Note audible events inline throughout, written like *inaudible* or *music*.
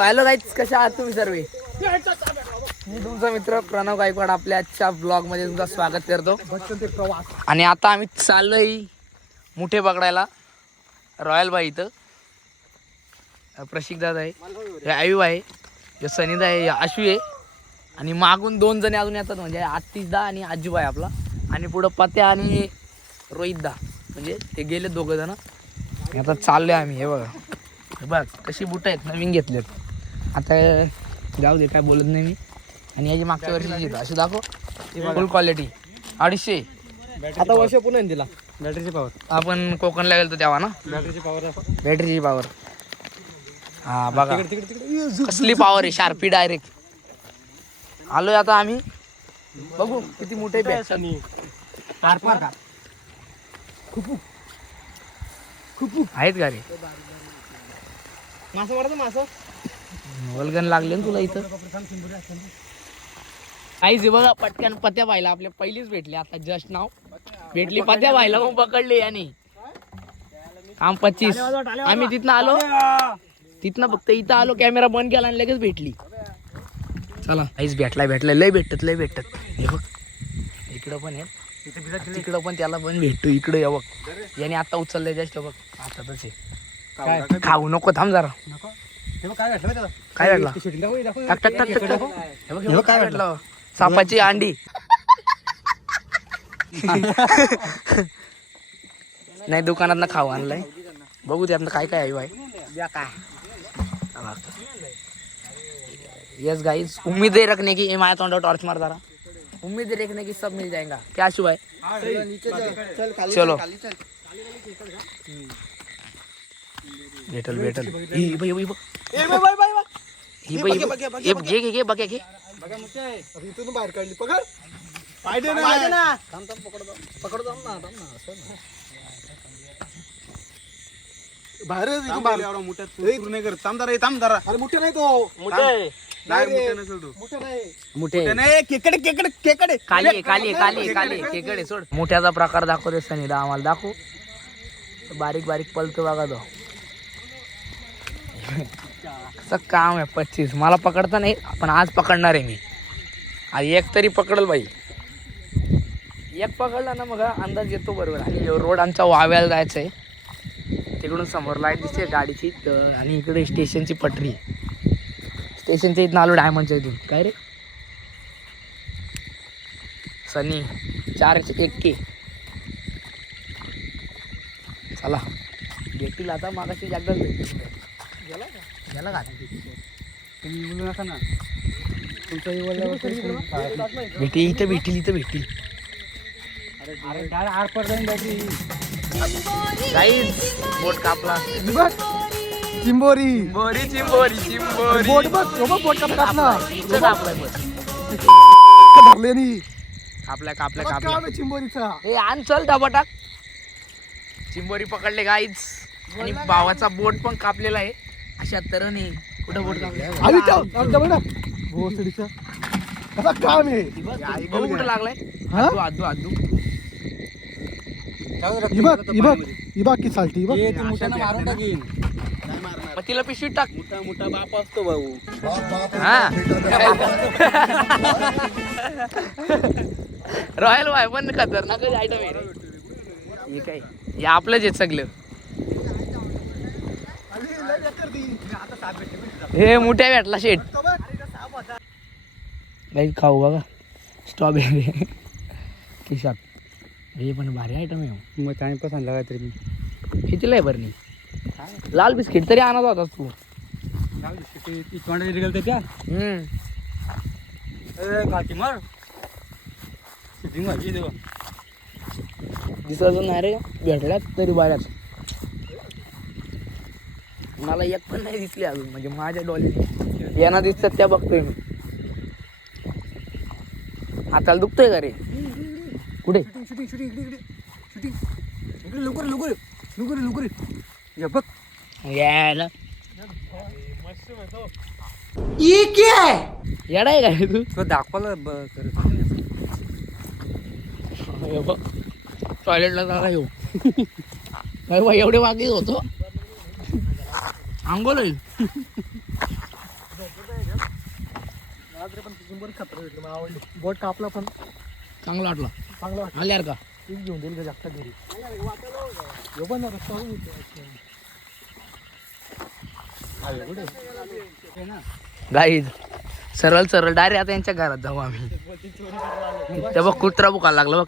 Hello guys कशा आहात तुम्ही सर्व? मी तुमचा मित्र प्रणव गायकवाड आपल्या आजच्या ब्लॉगमध्ये तुमचं स्वागत करतो. आणि आता आम्ही चाललोय मुठे पकडायला रॉयल बाई इथं. प्रशिक दादा आहे हे आयु आहे हे सनीदा आहे हे आशू आहे. आणि मागून दोन जणी अजून येतात म्हणजे आत्तीसदा आणि आजूबा आहे आपला. आणि पुढं पत्या आणि रोहितदा म्हणजे ते गेले दोघं जण. आता चाललोय आम्ही हे बघा. हे बघ कशी बुट आहेत नवीन घेतलेत. आता जाऊ दे काय बोलत नाही मी. आणि याची मागच्या वर्षी अशी दाखव. फुल क्वालिटी अडीचशे. आता वर्ष पुन्हा दिला बॅटरीची पॉवर आपण कोकणला गेलो तेव्हा ना? बॅटरीची पॉवर बॅटरीची पॉवर हा बघा. तिकडे तिकडे कसली पॉवर आहे शार्पी डायरेक्ट आलोय आता आम्ही. बघू किती मोठे बॅग. आहेत का रे? मासं मारतो मासं? वलगन लागले ना तुला इथं? काहीच आहे बघा पटकन पत्या पाहिला आपल्या पहिलीच भेटले. आता जस्ट नाव. भेटली पत्या पाहिला मग पकडली याने. काम पच्चीस. आम्ही तिथनं आलो. तिथनं फक्त इथं आलो कॅमेरा बंद केला आणि लगेच भेटली. चला. काहीच भेटलाय भेटलाय. लय भेटत लय भेटत हे बघ. इकडं पण आहे तिकडं पण त्याला पण भेटतो. इकडं या बघ. याने आता उचललंय जस्ट बघ. आता तसे. काय? खाऊ नको थांब जरा. काय भेटलं काय भेटला टक टक टक टक टक. हे हे काय भेटलं? सापाची अंडी नाही दुकानात खाऊ आणलाय बघू त्यातनं काय काय आहे बाय यस गाइस उम्मीद है रखने की ये माया तोंडा टॉर्च मार जरा उम्मीद है रखने की सब मिल जाएगा क्या शुभ है चलो भेटल भेटल ही बाई, बाई, बाई. ही बाई, हे घे घे घे. बघ्या घे इथून बाहेर काढली पकड. पाहिजे ना. थांब थांब पकड पकड जाऊ ना थांब ना बाहेर नाही करत थांब जरा थांब जरा. अरे मुठे नाही तो. नाही रे. मोठं नसेल तो. मुठे नाही. मुठे. नाही. केकडे केकडे केकडे. काली आहे, काली आहे, काली आहे, काली आहे. खेकडे सोड. मोठ्याचा प्रकार दाखवते सनीदा आम्हाला दाखव. बारीक बारीक पलतो बघा तो. असं काम आहे पच्चीस. मला पकडता नाही पण आज पकडणार आहे मी. आज एक तरी पकडल बाई. एक पकडला ना मग अंदाज येतो बरोबर. आणि रोड आमचा वाव्याला जायचं आहे तिकडून समोर लाइट दिसते गाडीची. आणि इकडे स्टेशनची पटरी. स्टेशनच्या इथं आलो डायमंडच्या इथून. काय रे? सनी चार एक के. चला. भेटील आता मागाशी जागदाच भेटतील. गेला का? का तुम्ही बोलू नका ना. तुमचं भेटी इथं भेटतील इथं भेटतील अरे डायरेक्ट आर पर जाईन बॅटरी बोट कापला. चिंबोरी. चिंबोरी चिंबोरी चिंबोरी. बोट बघ बघ बोट काप कापला. इथं कापलाय बोट. धरले नी कापलाय कापलाय कापलाय. चिंबोरीचा? हे आण चल डबा टाक चिंबोरी पकडले गाईज आणि भावाचा बोट पण कापलेला आहे. अशा तऱ्हेने कुठं बोट आम्ही जाऊ आमच्या बघ ना भोसडीचा कसा काम आहे? बघू कुठं लागलाय. हा? आदू आदू आदू. ही ही ही मारून टाकीन. मग तिला पिशवीत टाक. मोठा मोठा बाप असतो भाऊ. हा. रॉयल वाय पण खतरनाक आयटम आहे. रे. हे काय? हे आपलंच आहे सगळं. हे मोठ्या भेटला शेट. काही खाऊ बघा. स्ट्रॉबेरी खिशात. हे पण भारी आयटम आहे. मग टाइमपास आणला काहीतरी? मी कितीला आहे बरं लाल बिस्किट तरी आणत होतास तू. तोंडाची गेलं त्या. हम्म. खाती मार. तेव्हा दिसायचं नाही रे. भेटल्यात तरी बऱ्याच. मला एक पण नाही दिसली अजून म्हणजे माझ्या डोळे यांना दिसतात त्या बघतोय मी. हाताला दुखतोय का रे? कुठे? शूटिंग शूटिंग इकडे इकडे. शूटिंग. इकडे लवकर लवकर. लवकर लवकर. ये बघ. यायला. येडा आहे काय तू? तो दाखवलं टॉयलेटला जागा येऊ. *laughs* काय बा एवढे वागे होतो. आंघोळ होईल पण तिथून बरं खतरा भेटलं मला आवडली बोट कापला पण चांगला वाटला. चांगलं वाटलं. आल्यार का? तीच घेऊन देईल का जास्त घरी. ह्यो पण होतं. हायवे कुठे गाईज सरळ सरळ डायरेक्ट आता यांच्या घरात जाऊ आम्ही. ते बघ कुत्रा बुका लागला बघ.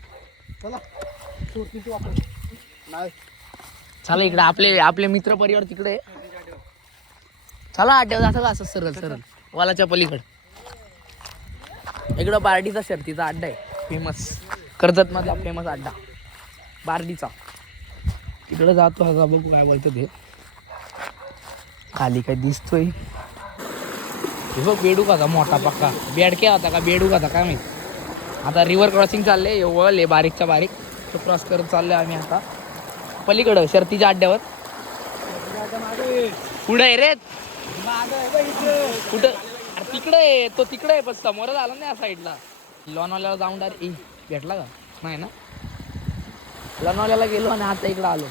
चला इकडे आपले आपले मित्र परिवार तिकडे. चला अड्ड्यावर जातं का असं सरळ सरळ. वालाच्या पलीकडे. इकडं बार्डीचा शर्तीचा अड्डा आहे. फेमस कर्जत मधला फेमस अड्डा. बार्डीचा. तिकडं जातो हा बघू काय बोलतो ते खाली काय दिसतोय. हे बघ बेडूक होता मोठा पक्का. बेडक्या होता का बेडूक होता काय माहिती. आता रिव्हर क्रॉसिंग चाललंय वळ आहे बारीकच्या बारीक. तो क्रॉस करत चाललोय आम्ही आता. पलीकडं शर्तीच्या अड्ड्यावर. पुढे रे. कुठं? अरे तिकडे आहे तो तिकडे आहे पण समोरच आला नाही या साईडला. लॉनवाल्याला जाऊन डायरेक्ट ए भेटला का? नाही ना? लॉनवाल्याला गेलो आणि आता इकडे आलो.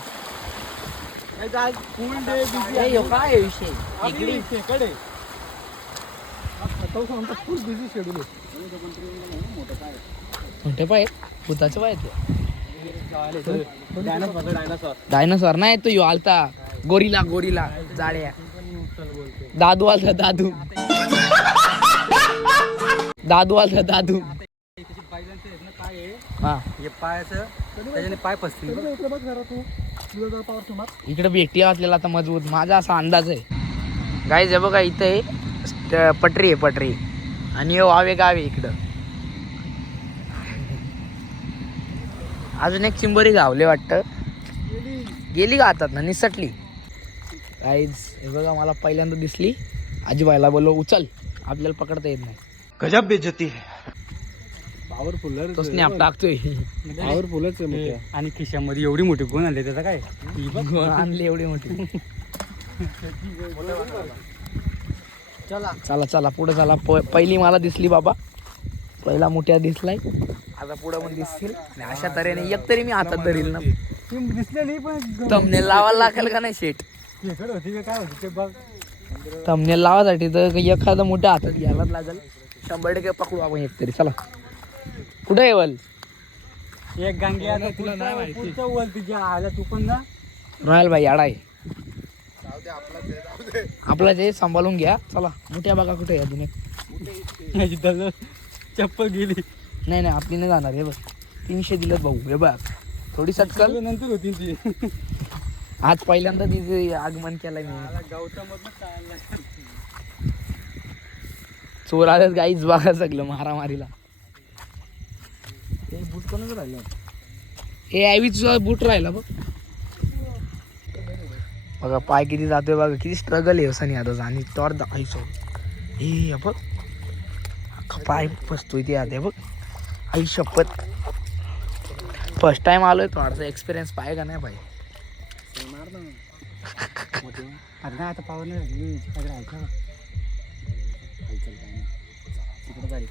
फुल डे बिझी ए, ह्यो काय आहे विषय? इकडे. खेकडे फुल बिझी शेड्यूल मोठे पाय भूताचे पाय डायनासॉर डायनासॉर नाही तो यो आलता. गोरीला गोरीला. जाड्या दादू आलता दादू. दादू आलता दादू. हा हे त्याच्याने पाय इकडे भेटली असलेला आता मजबूत. माझा असा अंदाज आहे. गाईज हे बघा इथं पटरी आहे पटरी. आणि हे वावे गाव आहे इकडं. अजून एक चिंबोरी गावले वाटतं. गेली. का हातात ना निसटली. गाईज हे बघा मला पहिल्यांदा दिसली. आजीबाईला बोललो उचल. आपल्याला पकडता येत नाही. गजब बेजती पॉवरफुल तो. स्नॅप टाकतोय पॉवरफुलच आहे आणि खिशामध्ये एवढी मोठी गुण आले त्याचा काय? आणली एवढी मोठी. चला. चला चला पुढे चला. प- पहिली मला दिसली बाबा. पहिला मोठ्या दिसलाय. आता पुढे पण दिसतील आणि अशा तऱ्हेने एक तरी मी हातात धरील ना. ती दिसले नाही पण तमनेल लावायला लागेल का नाही शेट खेकड होती का काय होती ते बघ तमनेल लावासाठी तर एखादं मोठ्या हातात घ्यायलाच लागेल. शंभर टक्के पकडू आपण एक तरी चला. कुठे आहे वल? एक गांगी आता तुला नाही माहिती. वल तिच्या आल्या तू पण ना रॉयल भाई आडा आहे. आपला ते सांभाळून घ्या. चला. मोठ्या बघा कुठे आहे अजून एक? चप्पल गेली. नाही नाही आपली नाही जाणार. हे बघ. तीनशे दिलं भाऊ. हे बघ. थोडी सटकल. नंतर होती ती. आज पहिल्यांदा तिचे आगमन केलंय मी. चोर आल्यात गाईच बघा सगळं मारामारीला. बूट कोणाचं राहिलं? हे आयवीच बूट राहिला बघ. बघा पाय किती जातोय बघा किती स्ट्रगल आहे सनी आता आणि तोर दाखवायचो हे हे बघ. अख्खा पाय फसतोय ते आता बघ. आई शपथ. फर्स्ट टाइम आलोय थोडासा एक्सपिरियन्स पाय का नाही आता काय आता काय राहायचं. तिकडे जाईल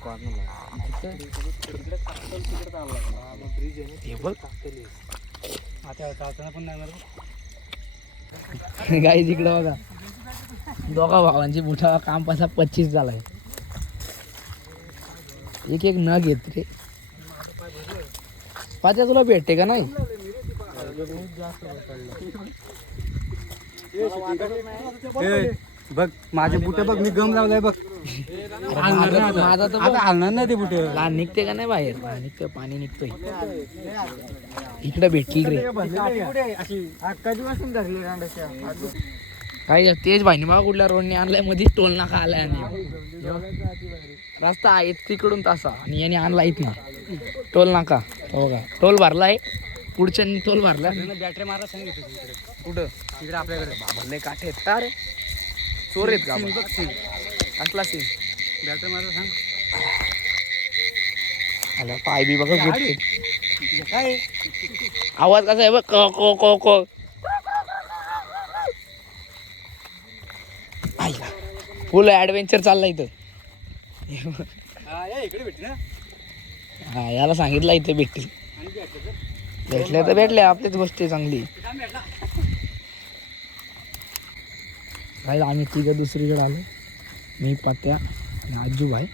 आता चालताना पण नाही गाई तिकडं बघा. दोघा भावांची मोठा काम पासा पच्चीस झालाय. एक एक न घेत रे. पाच्या तुला भेटते का नाही? बघ माझे बुटे बघ मी गम लावलाय बघ. माझा तर आता हलणार नाही ते बुटे. लहान निघते का नाही बाहेर? लहान निघतोय पाणी निघतोय. इकडे भेटली रे. काय तेच भाईने बाबा कुठल्या रोडने आणलाय मध्येच टोल नाका आलाय आणि. रस्ता आहे तिकडून तसा आणि याने आणला इथनं. टोल नाका. हो का? टोल भरलाय. पुढच्या टोल भरला. बॅटरी मारा सांगितलं कुठं? तिकडे आपल्याकडे. बाबा लय काठे आहेत. का रे? चोर आहेत का सीन बघ सीन कसला सीन बॅटरी मारा सांग आला पाय बी बघा आहेत. काय आवाज कसा आहे बघ? को को को को. फुल ऍडव्हेंचर चाललाय इथं. हा या इकडे भेटली ना. हा याला सांगितलं इथे भेटतील. भेटलं तर? भेटल्या तर भेटल्या आपलीच गोष्ट आहे चांगली. काय आम्ही तिघं दुसरीकडे आलो. मी पत्या आणि आजूबाई.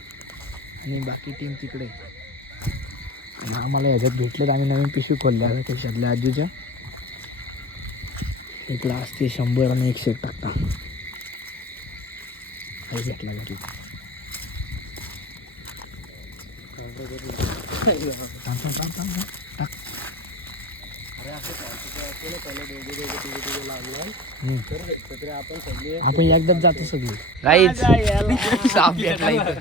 आणि बाकी टीम तिकडे. आणि आम्हाला ह्याच्यात भेटलेत. आम्ही नवीन पिशवी खोलल्या. त्याच्यातल्या आजूच्या. एक लास्ट ते शंभर आणि एकशे एक टाकता काही भेटला थांब. टाक. आपण एकदम जातो सगळे. काहीच साप भेटला इथं.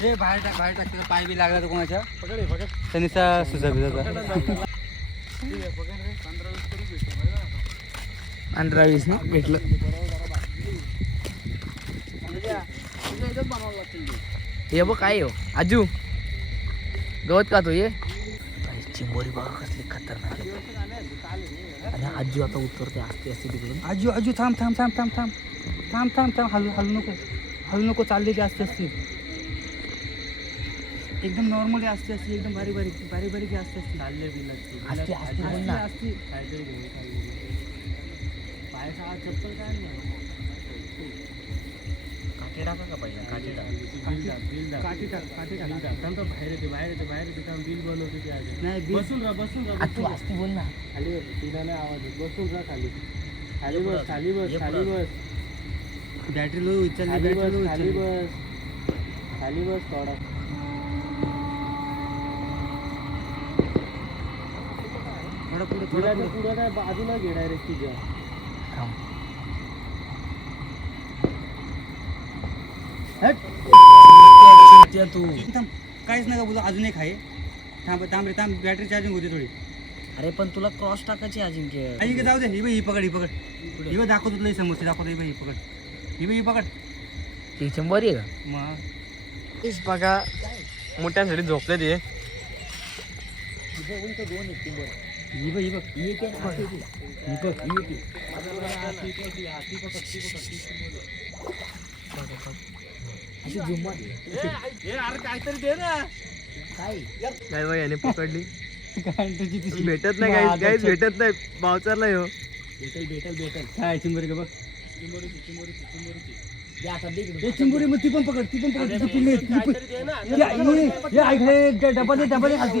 हे बाहेर टाक बाहेर टाक त्याचा पाय बी लागला तर कोणाच्या? बिसा पंधरा वीस ना भेटलं. हे बघ काय हो? आजू। गवत का तो ये। चिंबोरी बघा कसली खतरनाक. आणि आजू आता उतरते असते असते तिकडून. आजू आजू थांब थांब थांब थांब थांब. थांब थांब थांब हलू हलू नको. हलू नको चालले ते असते असते एकदम नॉर्मली असते असते एकदम बारीक बारीक बारीक बारीक असते असते बिल असते असते बोल ना. असते काहीतरी घेऊन पायाचा चप्पल काय काटे टाका का पहिला? टाका. काठी टाक काठी टाक थांब थांब बाहेर येते बाहेर येते बाहेर येते. थांब बिल बनवते ते आधी. नाही बिल बसून राहा बसून राहा तू असते बोल ना. खाली बस तिला नाही आवाज येत. बसून राहा खाली. खाली बस खाली बस खाली पुढं. बस. बॅटरी लो उचलली बॅटरी लो खाली बस. खाली बस थोडा. थोडा पुढे थोडा पुढे काय बाजूला घे डायरेक्ट तुझ्या. थांब. तू थांब. काहीच नका बोलू अजून एक आहे. थांब थांब रे थांब. बॅटरी चार्जिंग होती थोडी. अरे पण तुला क्रॉस टाकायची अजिंक्य आणि जाऊ दे. ही बघ ही पकड ही पकड. ही बघ दाखवतो तुला ही समोरची दाखवतो ही बघ ही पकड. ही बघ ही पकड. ती शंभर आहे का? मग? बघा मोठ्यासाठी झोपले ते. ही बघ. ही बघ ही बघ. ही बघ. अशी झुंबा काहीतरी दे ना काय काय बघ याने पकडली भेटत नाही काहीच काहीच भेटत नाही पावसाला हो भेटल भेटल भेटल काय चिंबोरी का बघ. हे चिंबोरी मग ती पण पकड ती पण पकड तिथं डबा दे डबा दे खालती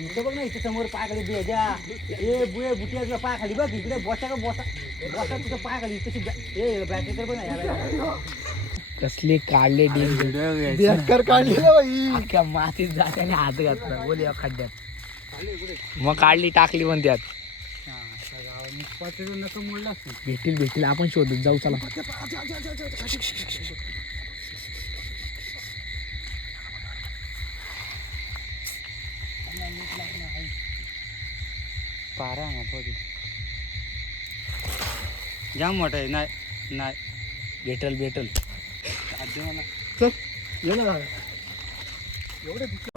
इकडे बघ ना इथे समोर पाय खाली बेजा ए बुये बुटिया तुझा पाय खाली बघ इकडे बोचा का बोसा बोसा तुझा पाय खाली कशी ए बॅटरी तर पण कसले काढले डीम बेकार काढली अख्ख्या मातीत जाते आणि हात घातला बोल या खड्ड्यात मग काढली टाकली पण त्यात भेटील भेटील आपण शोधत जाऊ चला പാറ അങ്ങോട്ട് പോയി. ഞാൻ പോട്ടെ എന്നാ എന്നാ भेटल भेटल एवढं